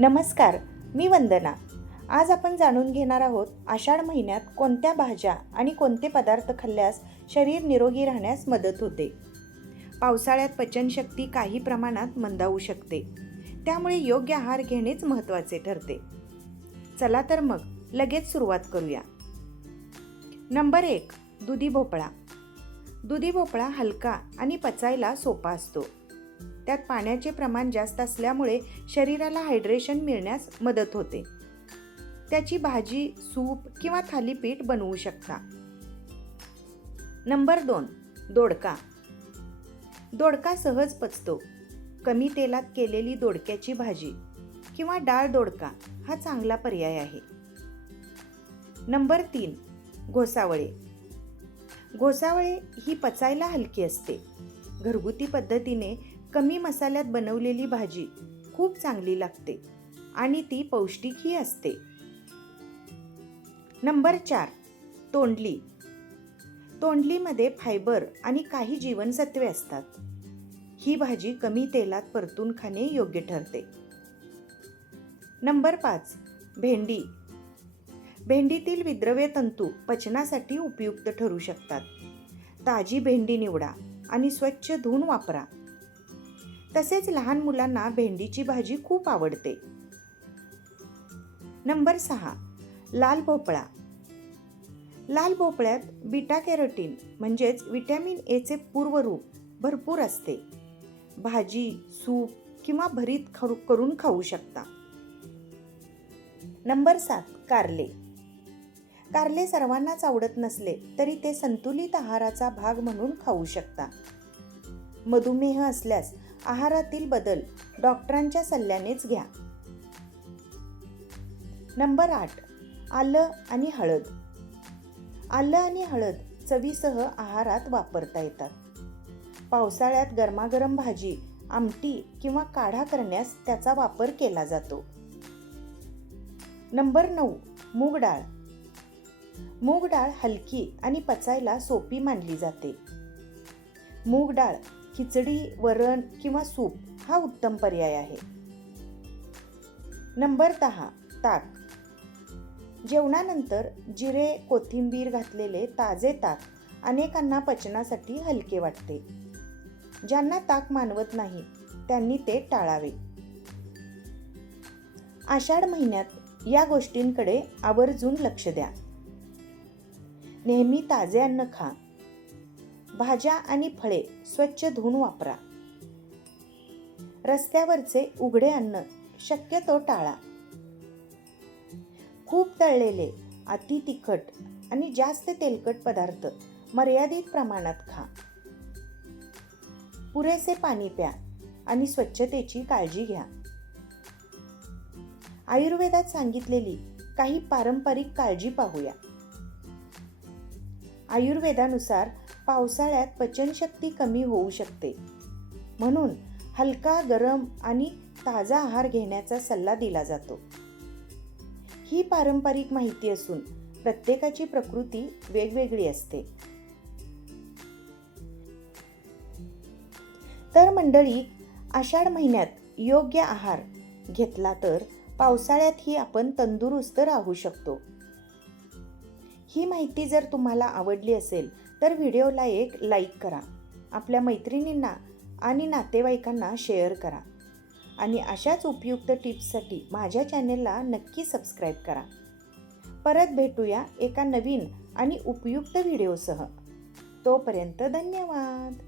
नमस्कार, मी वंदना. आज आपण जाणून घेणार आहोत आषाढ महिन्यात कोणत्या भाज्या आणि कोणते पदार्थ खाल्ल्यास शरीर निरोगी राहण्यास मदत होते. पावसाळ्यात पचनशक्ती काही प्रमाणात मंदावू शकते, त्यामुळे योग्य आहार घेणेच महत्त्वाचे ठरते. चला तर मग लगेच सुरुवात करूया. नंबर 1, दुधी भोपळा. दुधी भोपळा हलका आणि पचायला सोपा असतो. त्यात पाण्याचे प्रमाण जास्त असल्यामुळे शरीराला हायड्रेशन मिळण्यास मदत होते. त्याची भाजी, सूप किंवा थालीपीठ बनवू शकता. नंबर 2, दोडका. दोडका सहज पचतो. कमी तेलात केलेली दोडक्याची भाजी किंवा डाळ दोडका हा चांगला पर्याय आहे. नंबर 3, घोसावळे. घोसावळे ही पचायला हलकी असते. घरगुती पद्धतीने कमी मसाल्यात बनवलेली भाजी खूप चांगली लागते आणि ती पौष्टिकही असते. नंबर 4, तोंडली. तोंडलीमध्ये फायबर आणि काही जीवनसत्वे असतात. ही भाजी कमी तेलात परतून खाणे योग्य ठरते. नंबर 5, भेंडी. भेंडीतील विद्रव्य तंतू पचनासाठी उपयुक्त ठरू शकतात. ताजी भेंडी निवडा आणि स्वच्छ धुवून वापरा. तसेच लहान मुलांना भेंडीची भाजी खूप आवडते. नंबर 6, लाल भोपळा. लाल भोपळ्यात बीटा कॅरोटीन म्हणजेच व्हिटॅमिन एचे पूर्वरूप भरपूर असते. भाजी, सूप किंवा भरीत करून खाऊ शकता. नंबर 7, कारले. कारले सर्वांनाच आवडत नसले तरी ते संतुलित आहाराचा भाग म्हणून खाऊ शकता. मधुमेह असल्यास आहारातील बदल डॉक्टरांच्या सल्ल्यानेच घ्या. नंबर 8, आलं आणि हळद. आलं आणि हळद चवीसह आहारात वापरता येतात. पावसाळ्यात गरमागरम भाजी, आमटी किंवा काढा करण्यास त्याचा वापर केला जातो. नंबर 9, मूग डाळ. मूग डाळ हलकी आणि पचायला सोपी मानली जाते. मूग डाळ खिचडी, वरण किंवा सूप हा उत्तम पर्याय आहे. नंबर 10, ताक. जेवणानंतर जिरे, कोथिंबीर घातलेले ताजे ताक अनेकांना पचनासाठी हलके वाटते. ज्यांना ताक मानवत नाही त्यांनी ते टाळावे. आषाढ महिन्यात या गोष्टींकडे आवर्जून लक्ष द्या. नेहमी ताजे अन्न खा. भाज्या आणि फळे स्वच्छ धुवून वापरा. रस्त्यावरचे उघडे अन्न शक्यतो टाळा. खूप तळलेले, अति तिखट आणि जास्त तेलकट पदार्थ मर्यादित प्रमाणात खा. पुरेसे पाणी प्या आणि स्वच्छतेची काळजी घ्या. आयुर्वेदात सांगितलेली काही पारंपरिक काळजी पाहूया. आयुर्वेदानुसार पावसाळ्यात पचनशक्ती कमी होऊ शकते, म्हणून हलका, गरम आणि ताजा आहार घेण्याचा सल्ला दिला जातो. ही पारंपरिक माहिती असून प्रत्येकाची प्रकृती वेगवेगळी असते. तर मंडळी, आषाढ महिन्यात योग्य आहार घेतला तर पावसाळ्यातही आपण तंदुरुस्त राहू शकतो. ही माहिती जर तुम्हाला आवडली असेल तर व्हिडिओला एक लाईक करा. आपल्या मैत्रिणींना आणि नातेवाईकांना शेअर करा आणि अशाच उपयुक्त टिप्ससाठी माझ्या चॅनेलला नक्की सबस्क्राईब करा. परत भेटूया एका नवीन आणि उपयुक्त व्हिडिओसह. तोपर्यंत धन्यवाद.